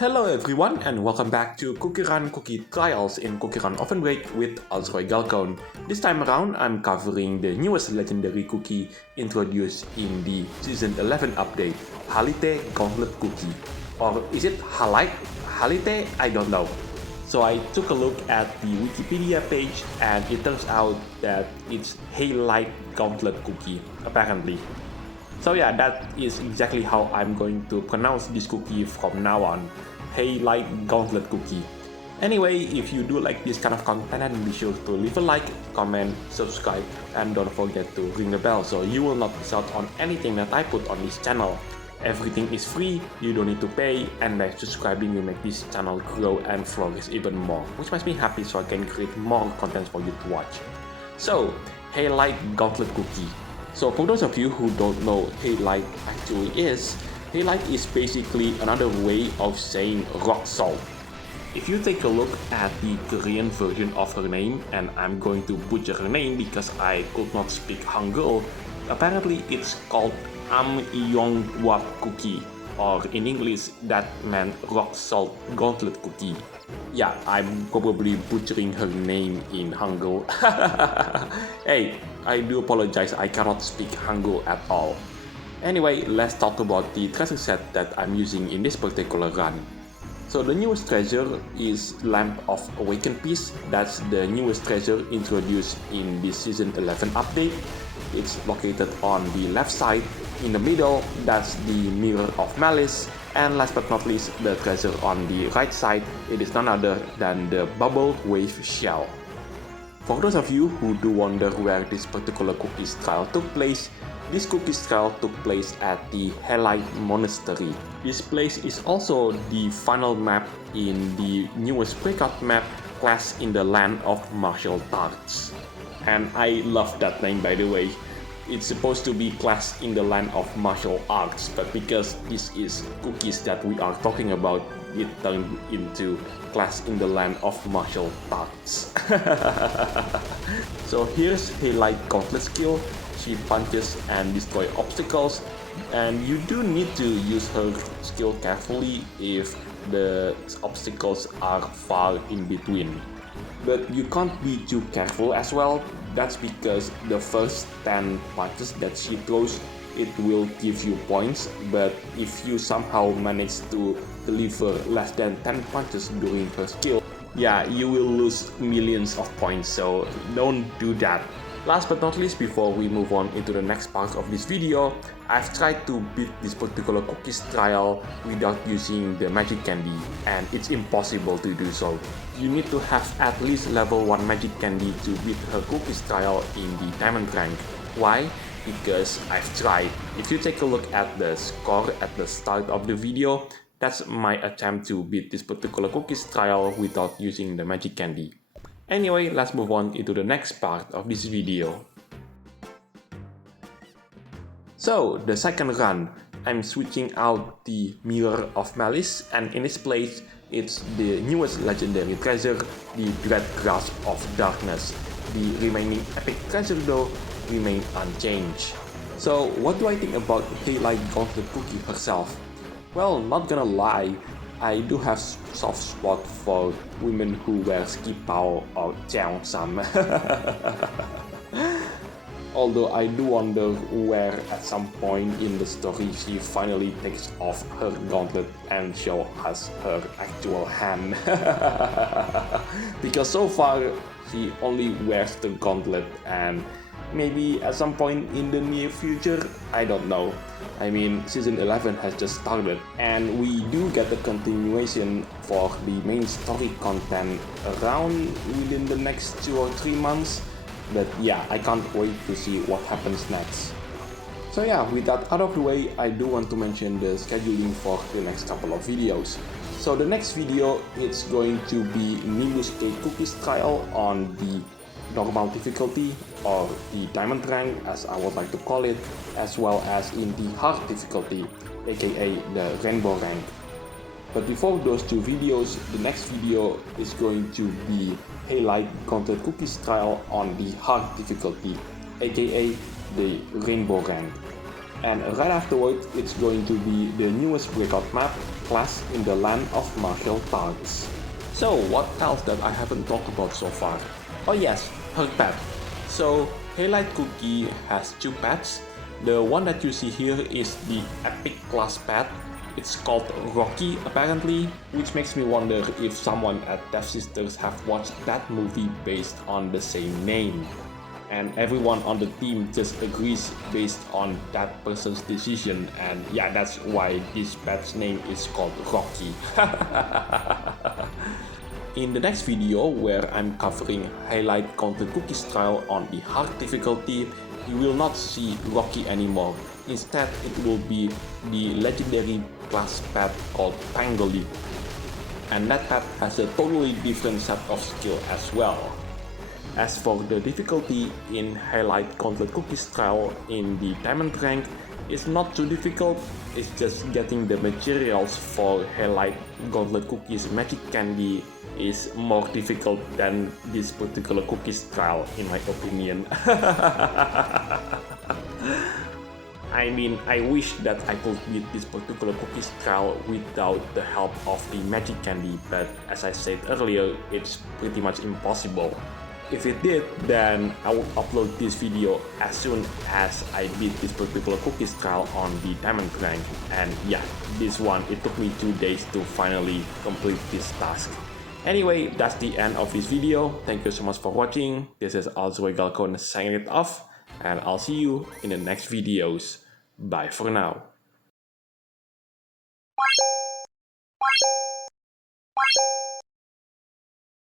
Hello everyone and welcome back to CookieRun Cookie Trials in CookieRunOvenBreak with Halite Gauntlet. This time around I'm covering the newest legendary cookie introduced in the Season 11 update, Halitegauntlet Cookie. Or is it Halite? Halite? I don't know. So I took a look at the Wikipedia page and it turns out that it's Halitegauntlet Cookie, apparently. So yeah, that is exactly how I'm going to pronounce this cookie from now on. Halitegauntlet Cookie. Anyway, if you do like this kind of content, then be sure to leave a like, comment, subscribe, and don't forget to ring the bell so you will not miss out on anything that I put on this channel. Everything is free, you don't need to pay, and by subscribing will make this channel grow and flourish even more, which makes me happy so I can create more content for you to watch. So, Halitegauntlet Cookie. So for those of you who don't know what Halite actually is, Halite is basically another way of saying rock salt. If you take a look at the Korean version of her name, and I'm going to butcher her name because I could not speak Hangul, apparently it's called Amyongwap Cookie, or in English that meant rock salt gauntlet cookie. Yeah, I'm probably butchering her name in Hangul. Hey, I do apologize, I cannot speak Hangul at all. Anyway, let's talk about the treasure set that I'm using in this particular run. So the newest treasure is Lamp of Awakened Peace. That's the newest treasure introduced in this Season 11 update. It's located on the left side. In the middle, that's the Mirror of Malice. And last but not least, the treasure on the right side, it is none other than the Bubble Wave Shell. For those of you who do wonder where this particular cookies trial took place, this cookies trial took place at the Halite Monastery. This place is also the final map in the newest breakout map, Class in the Land of Martial Arts. And I love that name, by the way. It's supposed to be Class in the Land of Martial Arts, but because this is cookies that we are talking about, it turned into Class in the Land of Martial Arts. So here's Halite Gauntlet skill. She punches and destroys obstacles, and you do need to use her skill carefully if the obstacles are far in between. But you can't be too careful as well. That's because the first 10 punches that she throws, it will give you points, but if you somehow manage to deliver less than 10 punches during her skill, yeah, you will lose millions of points, so don't do that. Last but not least, before we move on into the next part of this video, I've tried to beat this particular cookies trial without using the magic candy, and it's impossible to do so. You need to have at least level 1 magic candy to beat her cookies trial in the Diamondrank. Why? Because I've tried. If you take a look at the score at the start of the video, that's my attempt to beat this particular cookies trial without using the magic candy. Anyway, let's move on into the next part of this video. So, the second run, I'm switching out the Mirror of Malice, and in its place, it's the newest legendary treasure, the Dread Grasp of Darkness. The remaining epic treasure though remain unchanged. So, what do I think about Halitegauntlet Cookie herself? Well, not gonna lie, I do have soft spot for women who wear Qipao or Cheongsam. Although I do wonder where at some point in the story she finally takes off her gauntlet and shows us her actual hand. Because so far she only wears the gauntlet, and maybe at some point in the near future, I don't know. I mean, Season 11 has just started, and we do get the continuation for the main story content around within the next 2 or 3 months. But yeah, I can't wait to see what happens next. So yeah, with that out of the way, I do want to mention the scheduling for the next couple of videos. So the next video, it's going to be Nimbus 8 Cookies Trial on the normal difficulty, or the Diamondrank as I would like to call it, as well as in the hard difficulty, aka the Rainbow Rank. But before those two videos, the next video is going to be Halitegauntlet Cookies trial on the hard difficulty, aka the Rainbow Rank. And right afterward, it's going to be the newest breakout map, class in the land of martial arts. So what else that I haven't talked about so far? Oh yes, her pet. So Halite Cookie has two pets. The one that you see here is the epic class pet. It's called Rocky apparently, which makes me wonder if someone at Devsisters have watched that movie based on the same name. And everyone on the team just agrees based on that person's decision, and yeah, that's why this pet's name is called Rocky. In the next video, where I'm covering Halitegauntlet Cookietrial on the hard difficulty, you will not see Rocky anymore. Instead, it will be the legendary class pet called Pangolin. And that pet has a totally different set of skill as well. As for the difficulty in Halitegauntlet Cookietrial in the Diamondrank, it's not too difficult, it's just getting the materials for Halitegauntlet Cookie's magic candy is more difficult than this particular Cookietrial in my opinion. I mean, I wish that I could beat this particular Cookietrial without the help of the magic candy, but as I said earlier, it's pretty much impossible. If it did, then I would upload this video as soon as I beat this particular Cookietrial on the Diamondrank. And yeah, this one, it took me 2 days to finally complete this task. Anyway, that's the end of this video. Thank you so much for watching. This is Halitegauntlet signing it off, and I'll see you in the next videos. Bye for now.